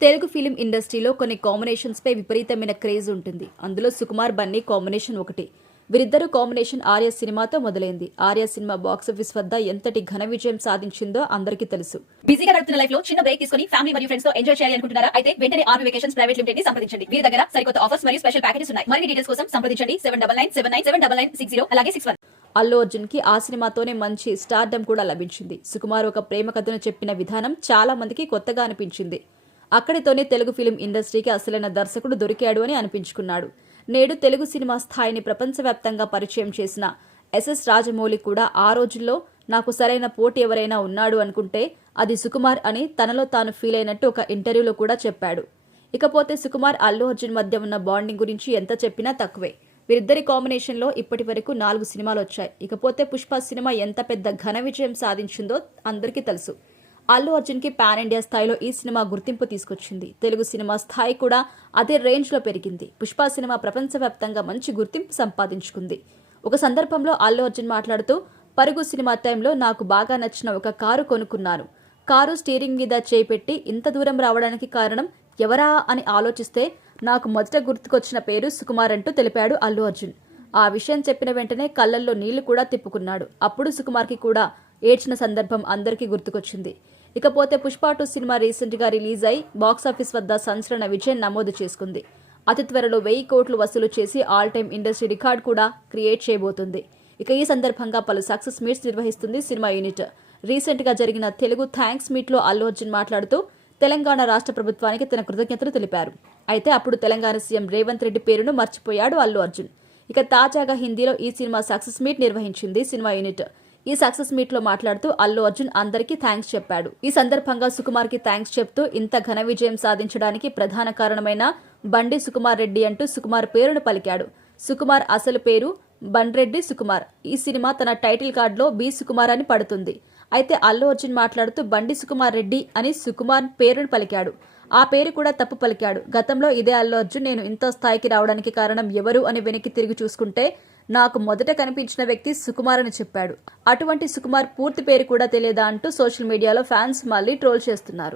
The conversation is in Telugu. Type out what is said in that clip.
తెలుగు ఫిలిం ఇండస్ట్రీలో కొన్ని కాంబినేషన్స్ పై విపరీతమైన క్రేజ్ ఉంటుంది. అందులో సుకుమార్ బన్నీ కాంబినేషన్ ఒకటి. వీరిద్దరు కాంబినేషన్ ఆర్య సినిమాతో మొదలైంది. ఆర్య సినిమా బాక్సాఫీస్ వద్ద ఎంతటి ఘన విజయం సాధించిందో అందరికీ తెలుసు. బిజీగా గడుపుతున్న లైఫ్ లో చిన్న బ్రేక్ తీసుకుని ఫ్యామిలీ మరియు ఫ్రెండ్స్ తో ఎంజాయ్ చేయాలి అనుకుంటున్నారా? అయితే వెంటనే ఆర్మీ వెకేషన్స్ ప్రైవేట్ లిమిటెడ్ ని సంప్రదించండి. వీరి దగ్గర సరికొత్త ఆఫర్స్ మరియు స్పెషల్ ప్యాకేజెస్ ఉన్నాయి. మరిన్ని డీటెయిల్స్ కోసం సంప్రదించండి 7997979960 అలాగే 61. అల్లు అర్జున్ కి ఆ సినిమాతోనే మంచి స్టార్డమ్ కూడా లభించింది. సుకుమార్ ఒక ప్రేమ కథను చెప్పిన విధానం చాలా మందికి కొత్తగా అనిపించింది. అక్కడితోనే తెలుగు ఫిలిం ఇండస్ట్రీకి అసలైన దర్శకుడు దొరికాడు అని అనిపించుకున్నాడు. నేడు తెలుగు సినిమా స్థాయిని ప్రపంచవ్యాప్తంగా పరిచయం చేసిన ఎస్ఎస్ రాజమౌళి కూడా ఆ రోజుల్లో నాకు సరైన పోటీ ఎవరైనా ఉన్నాడు అనుకుంటే అది సుకుమార్ అని తనలో తాను ఫీల్ అయినట్టు ఒక ఇంటర్వ్యూలో కూడా చెప్పాడు. ఇకపోతే సుకుమార్ అల్లు అర్జున్ మధ్య ఉన్న బాండింగ్ గురించి ఎంత చెప్పినా తక్కువే. వీరిద్దరి కాంబినేషన్లో ఇప్పటి వరకు 4 సినిమాలు వచ్చాయి. ఇకపోతే పుష్ప సినిమా ఎంత పెద్ద ఘన విజయం సాధించిందో అందరికీ తెలుసు. అల్లు అర్జున్ కి పాన్ ఇండియా స్థాయిలో ఈ సినిమా గుర్తింపు తీసుకొచ్చింది. తెలుగు సినిమా స్థాయి కూడా అదే రేంజ్ లో పెరిగింది. పుష్ప సినిమా ప్రపంచవ్యాప్తంగా మంచి గుర్తింపు సంపాదించుకుంది. ఒక సందర్భంలో అల్లు అర్జున్ మాట్లాడుతూ, పరుగు సినిమా టైంలో నాకు బాగా నచ్చిన ఒక కారు కొనుక్కున్నాను. కారు స్టీరింగ్ మీద చేపెట్టి ఇంత దూరం రావడానికి కారణం ఎవరా అని ఆలోచిస్తే నాకు మొదట గుర్తుకొచ్చిన పేరు సుకుమార్ అంటూ తెలిపాడు అల్లు అర్జున్. ఆ విషయం చెప్పిన వెంటనే కళ్లల్లో నీళ్లు కూడా తిప్పుకున్నాడు. అప్పుడు సుకుమార్కి కూడా ఏడ్చిన సందర్భం అందరికీ గుర్తుకొచ్చింది. ఇకపోతే పుష్ప 2 సినిమా రీసెంట్ గా రిలీజ్ అయి బాక్సాఫీస్ వద్ద సంచలన విజయం నమోదు చేసుకుంది. అతి త్వరలో 1000 కోట్లు వసూలు చేసి ఆల్ టైమ్ ఇండస్ట్రీ రికార్డ్ కూడా క్రియేట్ చేయబోతుంది. ఇక ఈ సందర్భంగా పలు సక్సెస్ మీట్స్ నిర్వహిస్తుంది సినిమా యూనిట్. రీసెంట్ గా జరిగిన తెలుగు థ్యాంక్స్ మీట్ లో అల్లు అర్జున్ మాట్లాడుతూ తెలంగాణ రాష్ట్ర ప్రభుత్వానికి తన కృతజ్ఞతలు తెలిపారు. అయితే అప్పుడు తెలంగాణ సీఎం రేవంత్ రెడ్డి పేరును మర్చిపోయాడు అల్లు అర్జున్. ఇక తాజాగా హిందీలో ఈ సినిమా సక్సెస్ మీట్ నిర్వహించింది సినిమా యూనిట్. ఈ సక్సెస్ మీట్ లో మాట్లాడుతూ అల్లు అర్జున్ అందరికీ థ్యాంక్స్ చెప్పాడు. ఈ సందర్భంగా సుకుమార్ కి థ్యాంక్స్ చెప్తూ ఇంత ఘన విజయం సాధించడానికి ప్రధాన కారణమైన బండి సుకుమార్ రెడ్డి అంటూ సుకుమార్ పేరును పలికాడు. సుకుమార్ అసలు పేరు బండ్రెడ్డి సుకుమార్. ఈ సినిమా తన టైటిల్ కార్డులో బి సుకుమార్ అని పడుతుంది. అయితే అల్లు అర్జున్ మాట్లాడుతూ బండి సుకుమార్ రెడ్డి అని సుకుమార్ పేరును పలికాడు. ఆ పేరు కూడా తప్పు పలికాడు. గతంలో ఇదే అల్లు అర్జున్ నేను ఇంత స్థాయికి రావడానికి కారణం ఎవరు అని వెనక్కి తిరిగి చూసుకుంటే నాకు మొదట కనిపించిన వ్యక్తి సుకుమార్ అని చెప్పాడు. అటువంటి సుకుమార్ పూర్తి పేరు కూడా తెలియదా అంటూ సోషల్ మీడియాలో ఫ్యాన్స్ మళ్ళీ ట్రోల్ చేస్తున్నారు.